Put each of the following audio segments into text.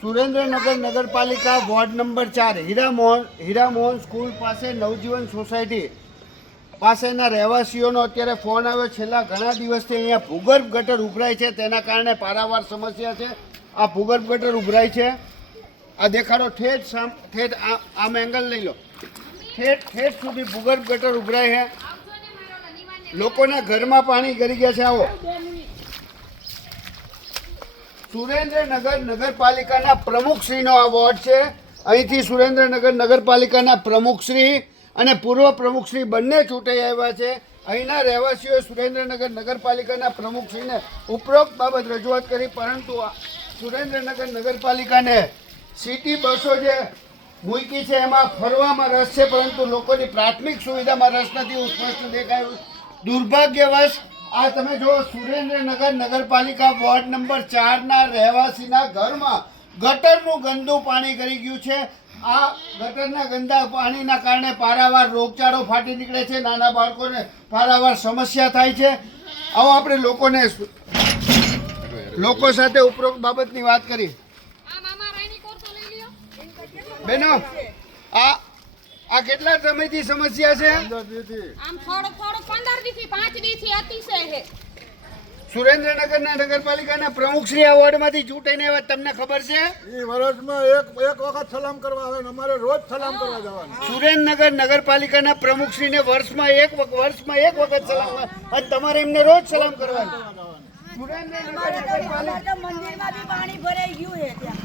સુરેન્દ્રનગર નગરપાલિકા ward number 4 હીરામોહન school પાસે નવજીવન society પાસેના રહેવાસીઓનો અત્યારે ફોન આવ્યો. છેલ્લા ઘણા દિવસથી અહીંયા ભૂગર્ભ ગટર ઉભરાય છે, તેના કારણે પારાવાર સમસ્યા છે. આ ભૂગર્ભ ગટર ઉભરાય છે, આ દેખાડો ઠેઠ આમ એંગલ લઈ લો, ઠેઠ સુધી ભૂગર્ભ ગટર ઉભરાય છે. લોકોના ઘરમાં પાણી ગરી ગયા છે. આવો સુરેન્દ્રનગર નગરપાલિકાના પ્રમુખશ્રીનો આ વોર્ડ છે. અહીંથી સુરેન્દ્રનગર નગરપાલિકાના પ્રમુખશ્રી અને પૂર્વ પ્રમુખશ્રી બંને ચૂંટાઈ આવ્યા છે. અહીંના રહેવાસીઓએ સુરેન્દ્રનગર નગરપાલિકાના પ્રમુખશ્રીને ઉપરોક્ત બાબત રજૂઆત કરી, પરંતુ સુરેન્દ્રનગર નગરપાલિકાને સિટી બસો જે મૂકી છે એમાં ફરવામાં રસ છે, પરંતુ લોકોની પ્રાથમિક સુવિધામાં રસ નથી. એવું સ્પષ્ટ દેખાયું. દુર્ભાગ્યવશ આ તમે જો સુરેન્દ્રનગર નગરપાલિકા વોર્ડ નંબર 4ના રહેવાસીના ઘરમાં ગટરનું ગંદુ પાણી ગળી ગયું છે. આ ગટરના ગંદા પાણીના કારણે પારાવાર રોગચાળો ફાટી નીકળે છે, નાના બાળકોને પારાવાર સમસ્યા થાય છે. આવો આપણે લોકો સાથે ઉપરોક્ત બાબતની વાત કરી. બેનો, આ કેટલા સમયથી સમસ્યા છે? સુરેન્દ્રનગરના નગરપાલિકાના પ્રમુખશ્રી આ વોર્ડમાંથી ચૂંટાઈને આવ્યા, તમને ખબર છે? એ વર્ષમાં એક વખત સલામ કરવા આવે ને અમારે રોજ સલામ કરવા જવાનું. સુરેન્દ્રનગર નગરપાલિકાના પ્રમુખશ્રીને વર્ષમાં એક વખત સલામ કરે અને તમારે એમને રોજ સલામ કરવાનું.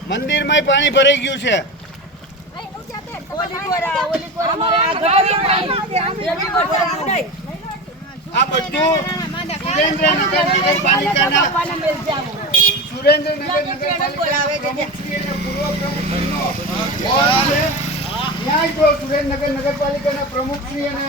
મંદિરમાં પાણી ભરાઈ ગયું છે. આ બધું સુરેન્દ્રનગર નગરપાલિકાના પ્રમુખશ્રી અને પૂર્વ પ્રમુખશ્રીનો વોર્ડ છે. ત્યાં જો સુરેન્દ્રનગર નગરપાલિકાના પ્રમુખશ્રી અને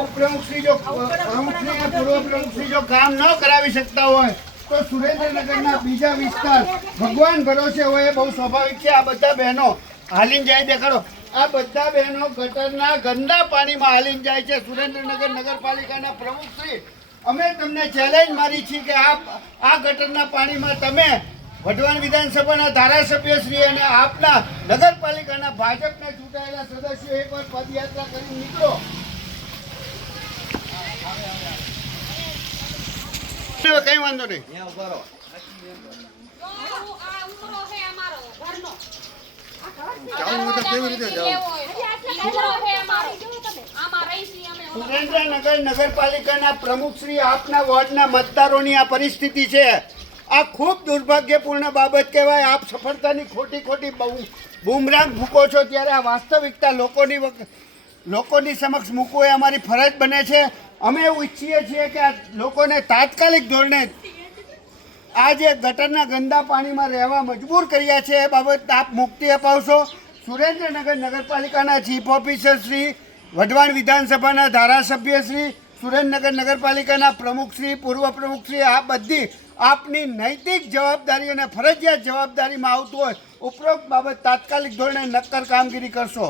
ઉપપ્રમુખશ્રી જો પ્રમુખશ્રી અને પૂર્વ પ્રમુખશ્રી જો કામ ન કરાવી શકતા હોય તો સુરેન્દ્રનગરના બીજા વિસ્તાર ભગવાન ભરોસે હોય એ બહુ સ્વાભાવિક છે. આ બધા બહેનો હાલીને જાય, દેખાડો. આ બધા બહેનો ગટરના ગંદા પાણીમાં હાલીને જાય છે. સુરેન્દ્રનગર નગરપાલિકાના પ્રમુખશ્રી, અમે તમને ચેલેન્જ મારી છે કે આ ગટરના પાણીમાં તમે વઢવાણ વિધાનસભાના ધારાસભ્યશ્રી અને આપના નગરપાલિકાના ભાજપના ચૂંટાયેલા સદસ્યો એકવાર પદયાત્રા કરી નીકળો. કઈ વાંધો નહીં. સુરેન્દ્રનગર નગરપાલિકાના પ્રમુખશ્રી આપના વોર્ડના મતદારોની આ પરિસ્થિતિ છે. આ ખૂબ દુર્ભાગ્યપૂર્ણ બાબત કહેવાય. આપ સફળતાની ખોટી બૂમરાંગ ફૂંકો છો, ત્યારે આ વાસ્તવિકતા લોકોની સમક્ષ મૂકવું એ અમારી ફરજ બને છે. અમે એવું ઈચ્છીએ છીએ કે આ લોકોને તાત્કાલિક ધોરણે આ જે ગટરના ગંદા પાણીમાં રહેવા મજબૂર કર્યા છે એ બાબત આપ મુક્તિ અપાવશો. સુરેન્દ્રનગર નગરપાલિકાના ચીફ ઓફિસર શ્રી, વઢવાણ વિધાનસભાના ધારાસભ્યશ્રી, સુરેન્દ્રનગર નગરપાલિકાના પ્રમુખશ્રી, પૂર્વ પ્રમુખશ્રી, આ બધી આપની નૈતિક જવાબદારી અને ફરજિયાત જવાબદારીમાં આવતું હોય ઉપરોક્ત બાબત તાત્કાલિક ધોરણે નક્કર કામગીરી કરશો.